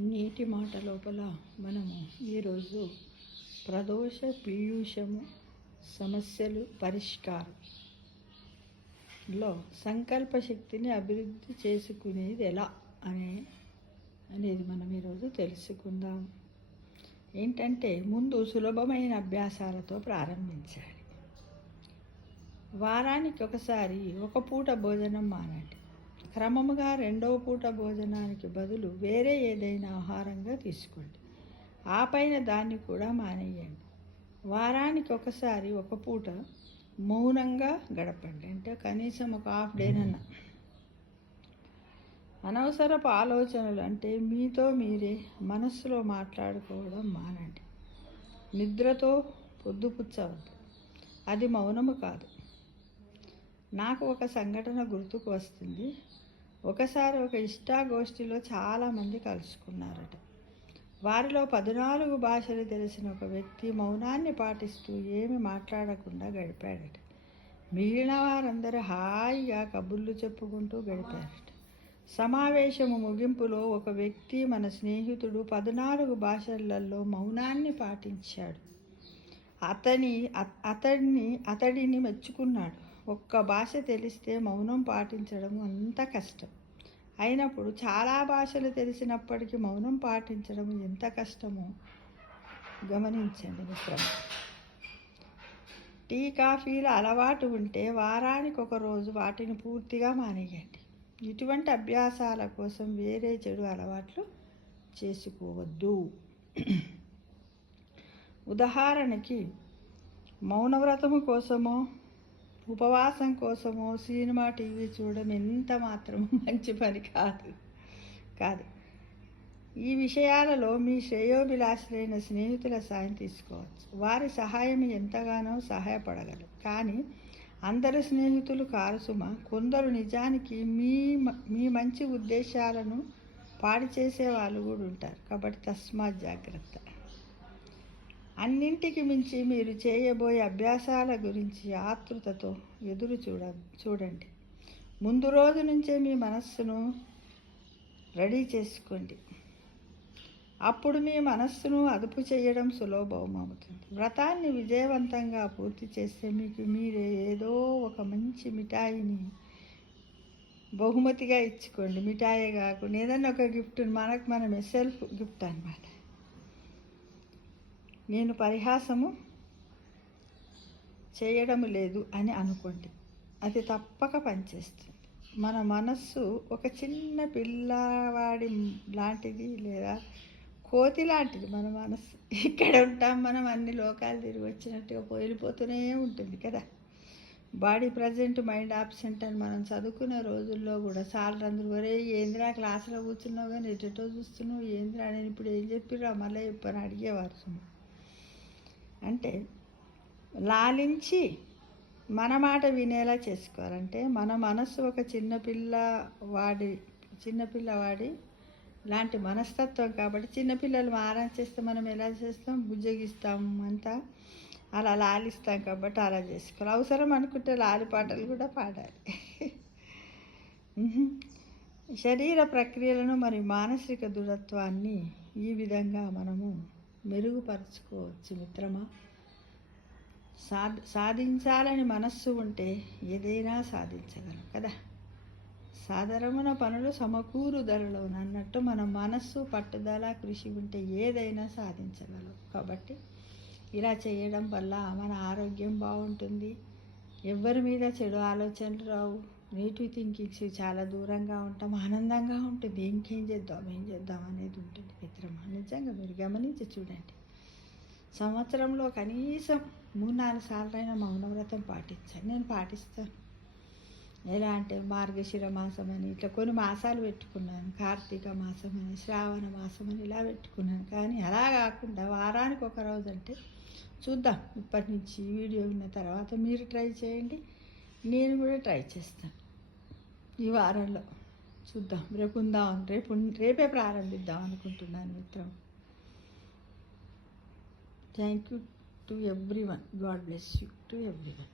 నీటి మాట లోపల మనము ఈరోజు ప్రదోష పీయూషము సమస్యలు పరిష్కారంలో సంకల్ప శక్తిని అభివృద్ధి చేసుకునేది ఎలా అనేది మనం ఈరోజు తెలుసుకుందాం. ఏంటంటే ముందు సులభమైన అభ్యాసాలతో ప్రారంభించాలి. వారానికి ఒకసారి ఒక పూట భోజనం మానండి. క్రమముగా రెండవ పూట భోజనానికి బదులు వేరే ఏదైనా ఆహారంగా తీసుకోండి. ఆ పైన దాన్ని కూడా మానేయండి. వారానికి ఒకసారి ఒక పూట మౌనంగా గడపండి. అంటే కనీసం ఒక హాఫ్ డేనన్నా. అనవసరపు ఆలోచనలు అంటే మీతో మీరే మనస్సులో మాట్లాడుకోవడం మానండి. నిద్రతో పొద్దుపుచ్చవద్దు. అది మౌనము కాదు. నాకు ఒక సంఘటన గుర్తుకు వస్తుంది. ఒకసారి ఒక ఇష్టాగోష్ఠిలో చాలామంది కలుసుకున్నారట. వారిలో 14 భాషలు తెలిసిన ఒక వ్యక్తి మౌనాన్ని పాటిస్తూ ఏమి మాట్లాడకుండా గడిపాడట. మిగిలిన వారందరూ హాయిగా కబుర్లు చెప్పుకుంటూ గడిపారట. సమావేశము ముగింపులో ఒక వ్యక్తి, మన స్నేహితుడు 14 భాషలలో మౌనాన్ని పాటించాడు. అతడిని మెచ్చుకున్నాడు. ఒక్క భాష తెలిస్తే మౌనం పాటించడం అంత కష్టం. అయినప్పుడు చాలా భాషలు తెలిసినప్పటికీ మౌనం పాటించడం ఎంత కష్టమో గమనించండి మిత్రమా. టీ కాఫీల అలవాటు ఉంటే వారానికి ఒక రోజు వాటిని పూర్తిగా మానేయండి. ఇటువంటి అభ్యాసాల కోసం వేరే చెడు అలవాట్లు చేసుకోవద్దు. ఉదాహరణకి మౌనవ్రతము కోసమో ఉపవాసం కోసమో సినిమా టీవీ చూడడం ఎంత మాత్రము మంచి పని కాదు. ఈ విషయాలలో మీ శ్రేయోభిలాషులైన స్నేహితుల సాయం తీసుకోవచ్చు. వారి సహాయం ఎంతగానో సహాయపడగలరు. కానీ అందరు స్నేహితులు కారు సుమ. కొందరు నిజానికి మీ మంచి ఉద్దేశాలను పాడు చేసే వాళ్ళు కూడా ఉంటారు. కాబట్టి తస్మాత్ జాగ్రత్త. అన్నింటికి మించి మీరు చేయబోయే అభ్యాసాల గురించి ఆతృతతో ఎదురు చూడండి. ముందు రోజు నుంచే మీ మనస్సును రెడీ చేసుకోండి. అప్పుడు మీ మనస్సును అదుపు చేయడం సులభమవుతుంది. వ్రతాన్ని విజయవంతంగా పూర్తి చేస్తే మీకు మీరే ఏదో ఒక మంచి మిఠాయిని బహుమతిగా ఇచ్చుకోండి. మిఠాయి కాకుండా ఏదన్నా ఒక గిఫ్ట్, మనమే సెల్ఫ్ గిఫ్ట్ అన్నమాట. నేను పరిహాసము చేయడం లేదు అని అనుకోండి. అది తప్పక పనిచేస్తుంది. మన మనస్సు ఒక చిన్న పిల్లవాడి లాంటిది లేదా కోతి లాంటిది. మన మనస్సు ఇక్కడ ఉంటాం మనం, అన్ని లోకాలు తిరిగి వచ్చినట్టుగా వెళ్ళిపోతూనే ఉంటుంది కదా. బాడీ ప్రజెంట్, మైండ్ ఆబ్సెంట్ అని మనం చదువుకునే రోజుల్లో కూడా చాలా అందరూ ఒరే ఏంద్రా క్లాసులో కూర్చున్నావు కానీ ఎటో చూస్తున్నావు, ఏంద్రా నేను ఇప్పుడు ఏం చెప్పిరా మళ్ళీ చెప్పని అడిగేవారు. అంటే లాలించి మన మాట వినేలా చేసుకోవాలంటే మన మనస్సు ఒక చిన్నపిల్లవాడి లాంటి మనస్తత్వం. కాబట్టి చిన్నపిల్లలు మారం చేస్తే మనం ఎలా చేస్తాం, బుజ్జగిస్తాం, అంతా అలా లాలిస్తాం. కాబట్టి అలా చేసుకోవాలి. అవసరం అనుకుంటే లాలి పాటలు కూడా పాడాలి. శరీర ప్రక్రియలను మరియు మానసిక దృఢత్వాన్ని ఈ విధంగా మనము మెరుగుపరుచుకోవచ్చు మిత్రమా. సాధించాలని మనస్సు ఉంటే ఏదైనా సాధించగలం కదా. సాధారణ పనులు సమకూరు ధరలో అన్నట్టు మన మనస్సు, పట్టుదల, కృషి ఉంటే ఏదైనా సాధించగలం. కాబట్టి ఇలా చేయడం వల్ల మన ఆరోగ్యం బాగుంటుంది. ఎవరి మీద చెడు ఆలోచనలు రావు. నెగిటివ్ థింకింగ్స్ చాలా దూరంగా ఉంటాం. ఆనందంగా ఉంటుంది. ఏం చేద్దాం అనేది ఉంటుంది మిత్రమా. నిజంగా మీరు గమనించి చూడండి. సంవత్సరంలో కనీసం 3-4 సార్లైనా మౌనవ్రతం పాటించాలి. నేను పాటిస్తాను. ఎలా అంటే మార్గశిర మాసం అని ఇట్లా కొన్ని మాసాలు పెట్టుకున్నాను. కార్తీక మాసం అని, శ్రావణ మాసం అని ఇలా పెట్టుకున్నాను. కానీ అలా కాకుండా వారానికి ఒక రోజు అంటే చూద్దాం. ఇప్పటి నుంచి వీడియో విన్న తర్వాత మీరు ట్రై చేయండి. నేను కూడా ట్రై చేస్తాను. ఈ వారంలో చూద్దాం. రేపే ప్రారంభిద్దాం అనుకుంటున్నాను మిత్రం. Thank you to everyone. God bless you to everyone.